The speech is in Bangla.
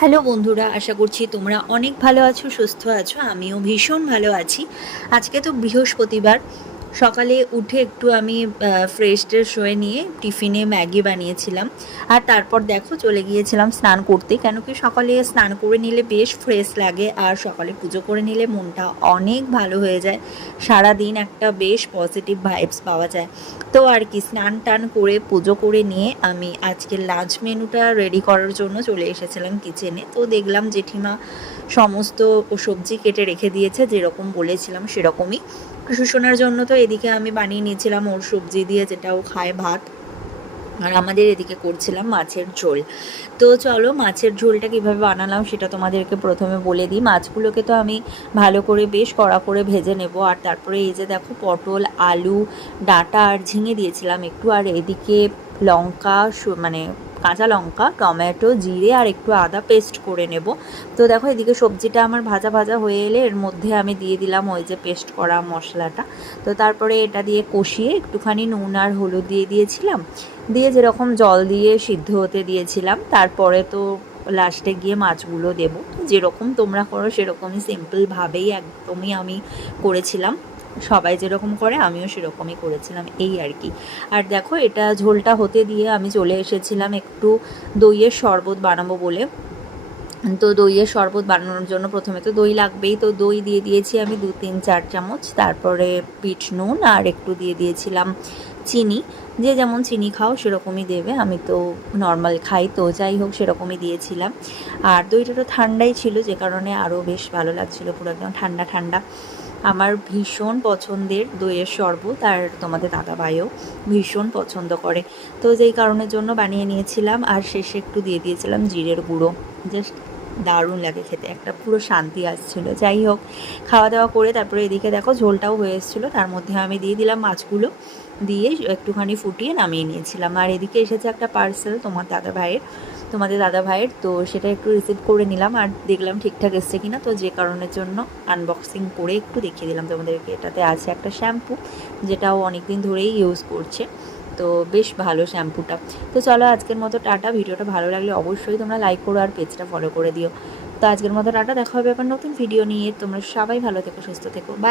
হ্যালো বন্ধুরা, আশা করছি তোমরা অনেক ভালো আছো, সুস্থ আছো। আমিও ভীষণ ভালো আছি। আজকে তো বৃহস্পতিবার। সকালে উঠে একটু আমি ফ্রেশ ট্রেশ হয়ে নিয়ে টিফিনে ম্যাগি বানিয়েছিলাম। আর তারপর দেখো চলে গিয়েছিলাম স্নান করতে, কেন কি সকালে স্নান করে নিলে বেশ ফ্রেশ লাগে, আর সকালে পুজো করে নিলে মনটা অনেক ভালো হয়ে যায়। সারা দিন একটা বেশ পজিটিভ ভাইবস পাওয়া যায়। তো আর কি, স্নান টান করে পুজো করে নিয়ে আমি আজকের লাঞ্চ মেনুটা রেডি করার জন্য চলে এসেছিলাম কিচেনে। তো দেখলাম জেঠিমা সমস্ত সবজি কেটে রেখে দিয়েছে, যেরকম বলেছিলাম সেরকমই। সুষণার জন্য তো এদিকে আমি বানিয়ে নিয়েছিলাম ওর সবজি দিয়ে, যেটা ও খায়, ভাত। আর আমাদের এদিকে করছিলাম মাছের ঝোল। তো চলো মাছের ঝোলটা কীভাবে বানালাম সেটা তোমাদেরকে প্রথমে বলে দিই। মাছগুলোকে তো আমি ভালো করে বেশ কড়া করে ভেজে নেব। আর তারপরে এই যে দেখো, পটল, আলু, ডাঁটা আর ঝিঙে দিয়েছিলাম একটু। আর এদিকে লঙ্কা, মানে কাঁচা লঙ্কা, টমেটো, জিরে আর একটু আদা পেস্ট করে নেব। তো দেখো এদিকে সবজিটা আমার ভাজা ভাজা হয়ে এলে এর মধ্যে আমি দিয়ে দিলাম ওই যে পেস্ট করা মশলাটা। তো তারপরে এটা দিয়ে কষিয়ে একটুখানি নুন আর হলুদ দিয়ে দিয়েছিলাম, দিয়ে যেরকম জল দিয়ে সিদ্ধ হতে দিয়েছিলাম। তারপরে তো লাস্টে গিয়ে মাছগুলো দেবো। যেরকম তোমরা করো সেরকমই সিম্পলভাবেই একদমই আমি করেছিলাম। সবাই যেরকম করে আমিও সেরকমই করেছিলাম, এই আর কি। আর দেখো এটা ঝোলটা হতে দিয়ে আমি চলে এসেছিলাম একটু দইয়ের শরবত বানাবো বলে। তো দইয়ের শরবত বানানোর জন্য প্রথমে তো দই লাগবেই। তো দই দিয়ে দিয়েছি আমি 2-3-4 চামচ। তারপরে বিট নুন আর একটু দিয়ে দিয়েছিলাম চিনি। যে যেমন চিনি খাও সেরকমই দেবে, আমি তো নর্মাল খাই, তো যাই হোক সেরকমই দিয়েছিলাম। আর দইটা তো ঠান্ডাই ছিল, যে কারণে আরও বেশ ভালো লাগছিলো, পুরো একদম ঠান্ডা ঠান্ডা। আমার ভীষণ পছন্দের দইয়ের শরবত, আর তোমাদের দাদাভাইও ভীষণ পছন্দ করে। তো যেই কারণের জন্য বানিয়ে নিয়েছিলাম। আর শেষে একটু দিয়ে দিয়েছিলাম জিরের গুঁড়ো। জাস্ট দারুণ লাগে খেতে, একটা পুরো শান্তি আসছিলো। যাই হোক, খাওয়া দাওয়া করে তারপরে এদিকে দেখো ঝোলটাও হয়ে এসেছিলো, তার মধ্যে আমি দিয়ে দিলাম মাছগুলো, দিয়ে একটুখানি ফুটিয়ে নামিয়ে নিয়েছিলাম। আর এদিকে এসেছে একটা পার্সেল তোমাদের দাদা ভাইয়ের, তো সেটা একটু রিসিভ করে নিলাম আর দেখলাম ঠিকঠাক এসছে কিনা। তো যে কারণের জন্য আনবক্সিং করে একটু দেখিয়ে দিলাম তোমাদেরকে। এটাতে আছে একটা শ্যাম্পু, যেটাও অনেক দিন ধরেই ইউজ করছে, তো বেশ ভালো শ্যাম্পুটা। তো চলো আজকের মতো টাটা। ভিডিওটা ভালো লাগলে অবশ্যই তোমরা লাইক করো আর পেজটা ফলো করে দিও। তো আজকের মতো টাটা, দেখা হবে আবার নতুন ভিডিও নিয়ে। তোমরা সবাই ভালো থেকো, সুস্থ থেকো, বাই।